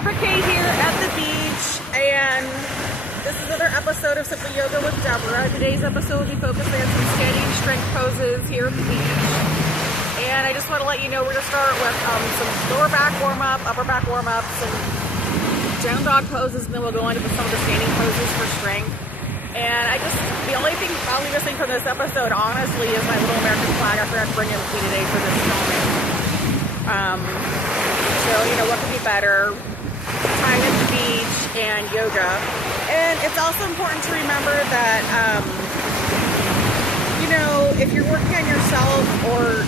Deborah K here at the beach, and this is another episode of Simply Yoga with Deborah. Today's episode will be focusing on some standing strength poses here at the beach. And I just want to let you know we're going to start with some lower back warm-up, upper back warm-ups, and down dog poses, and then we'll go into some of the standing poses for strength. And the only thing probably missing from this episode, honestly, is my little American flag. I forgot to bring it with me today for this filming. So, what could be better? Time at the beach and yoga. And it's also important to remember that, if you're working on yourself, or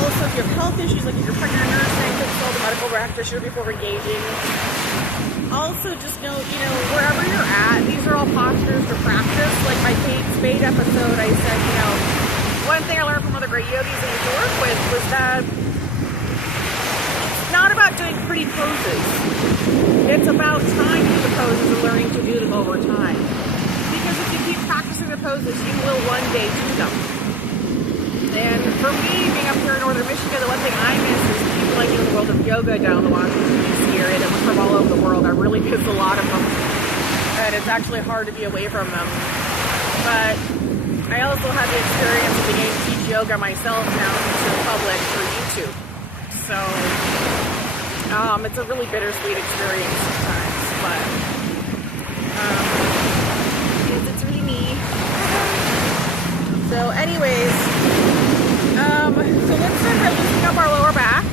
also if you have health issues, like if you're pregnant or nursing, consult a medical practitioner before engaging. Also, just know, wherever you're at, these are all postures to practice. Like my Kate Spade episode, I said, one thing I learned from other great yogis I used to work with was that it's not about doing pretty poses. It's about trying to do the poses and learning to do them over time. Because if you keep practicing the poses, you will one day do them. And for me, being up here in northern Michigan, the one thing I miss is people like in the world of yoga down the Washington, D.C. area that were from all over the world. I really miss a lot of them. And it's actually hard to be away from them. But I also have the experience of being able to teach yoga myself now to the public through YouTube. So it's a really bittersweet experience sometimes. But it's really me. So anyways, so let's start by lifting up our lower back.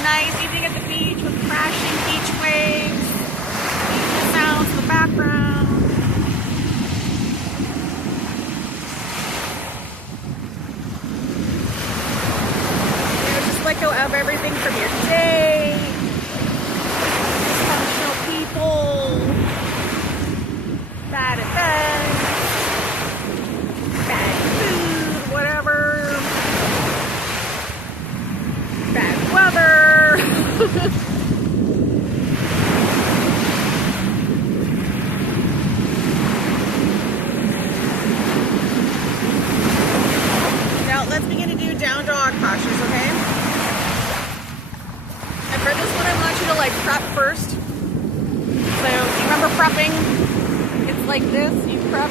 Nice evening at the beach with crashing beach waves, the sounds in the background. Just let go of everything from your day, dysfunctional people, bad events, bad food, whatever, bad weather. Now let's begin to do down dog postures, okay? And for this one, I want you to prep first. So you remember prepping? It's like this, you prep.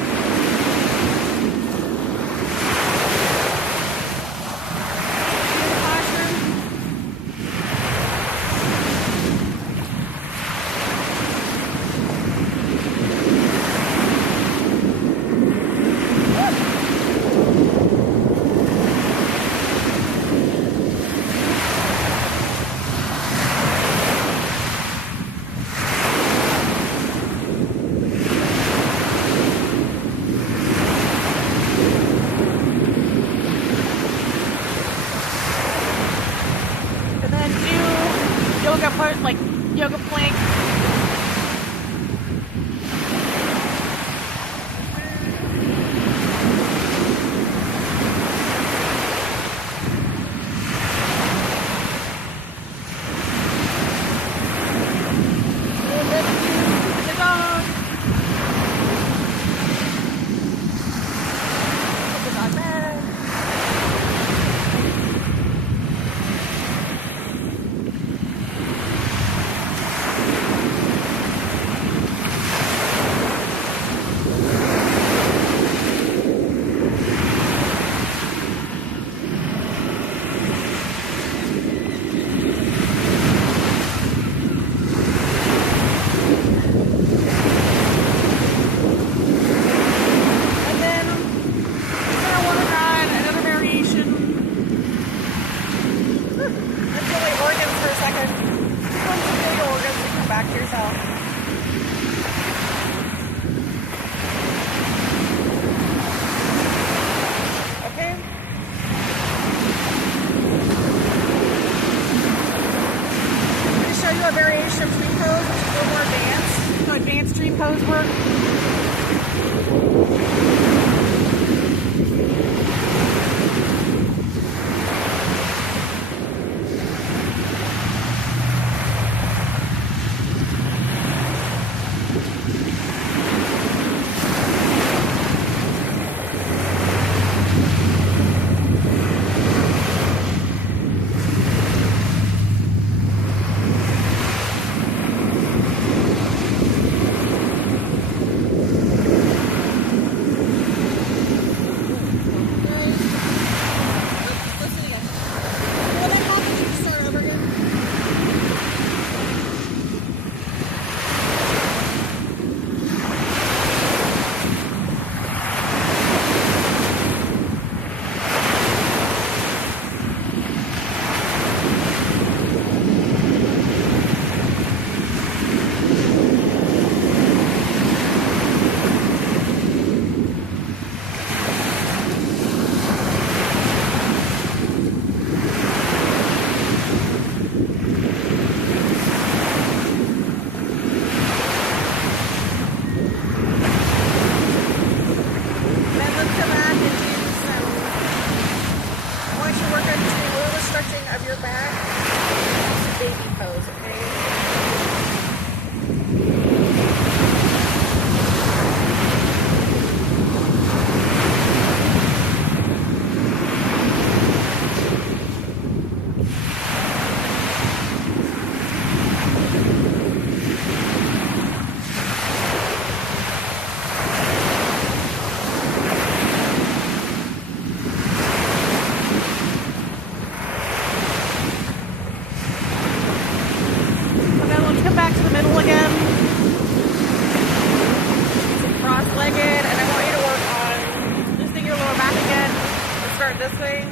this thing.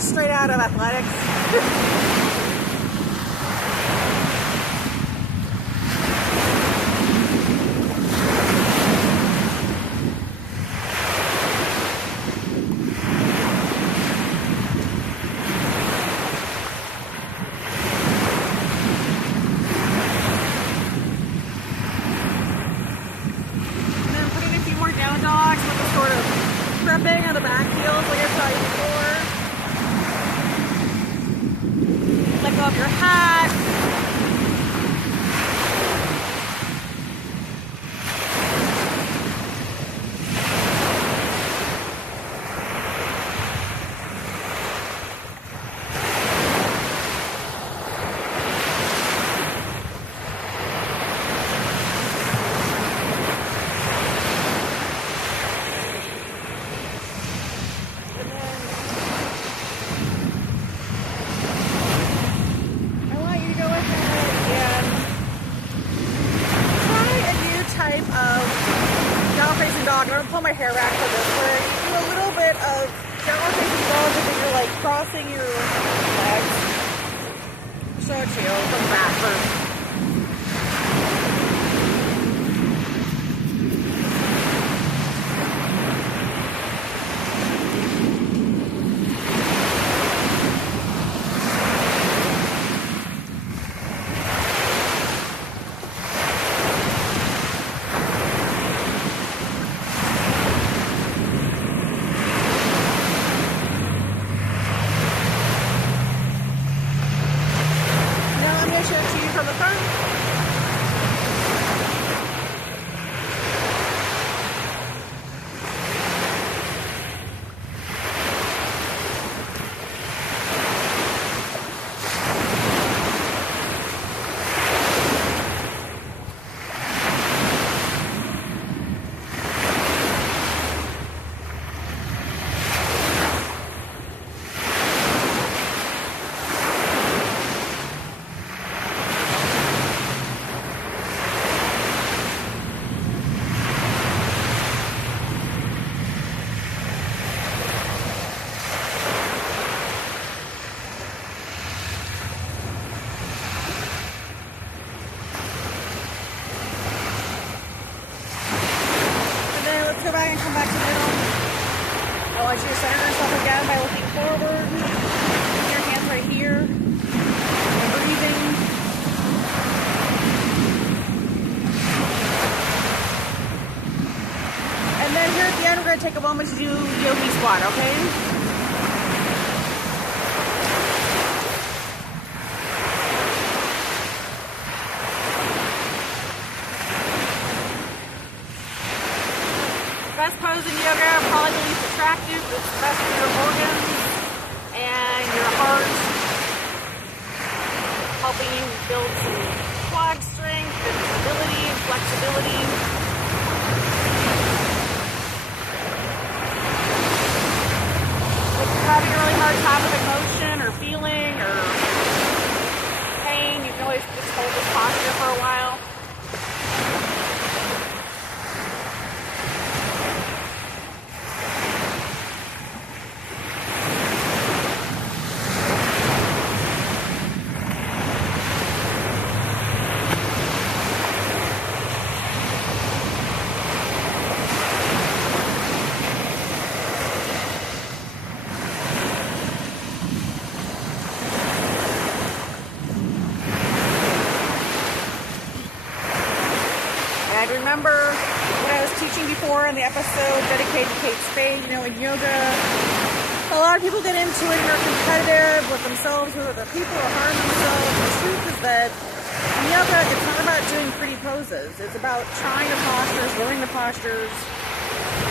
Straight out of athletics. And then putting a few more down dogs with the sort of prepping of the back heels like I saw you before. Let go of your hat. I'm going to pull my hair back for this one. Do a little bit of downward facing dog and then you're like crossing your legs. Show it to you from back first. From the front. Go back and come back to middle. I want you to center yourself again by looking forward. Keep your hands right here. And breathing. And then here at the end, we're going to take a moment to do Yogi squat, okay? Best pose in yoga, probably the least attractive, but it's best for your organs and your heart, helping you build some quad strength and stability and flexibility. If you're having a really hard time with emotion or feeling or pain, you can always just hold this posture for a while. Kate Spade. You know, in yoga, a lot of people get into it and are competitive with themselves, with other people, or harm themselves. The truth is that in yoga, it's not about doing pretty poses. It's about trying the postures, learning the postures.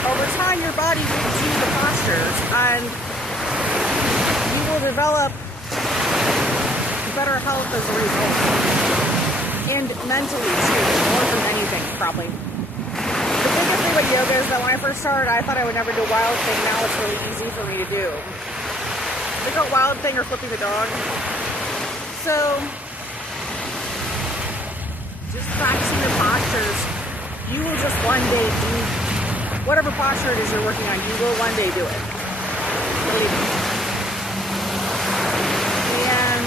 Over time, your body will do the postures, and you will develop better health as a result. And mentally, too, more than anything, probably. The biggest thing with yoga is that when I first started, I thought I would never do a wild thing. Now it's really easy for me to do. Like a wild thing or flipping the dog. So, just practicing the postures, you will just one day do whatever posture it is you're working on. You will one day do it. Believe me. And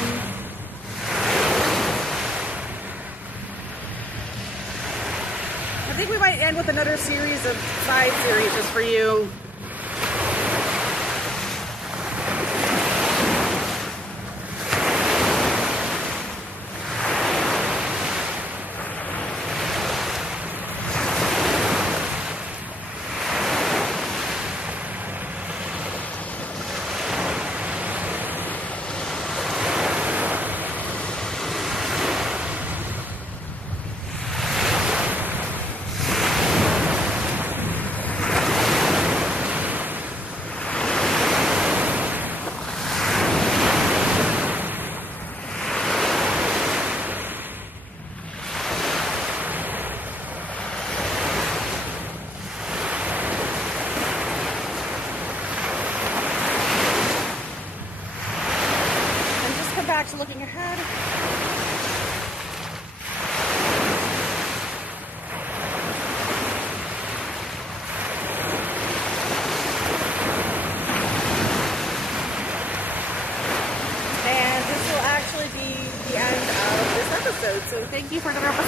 I think we might end with another series of side series just for you. Back to looking ahead. And this will actually be the end of this episode. So thank you for another episode.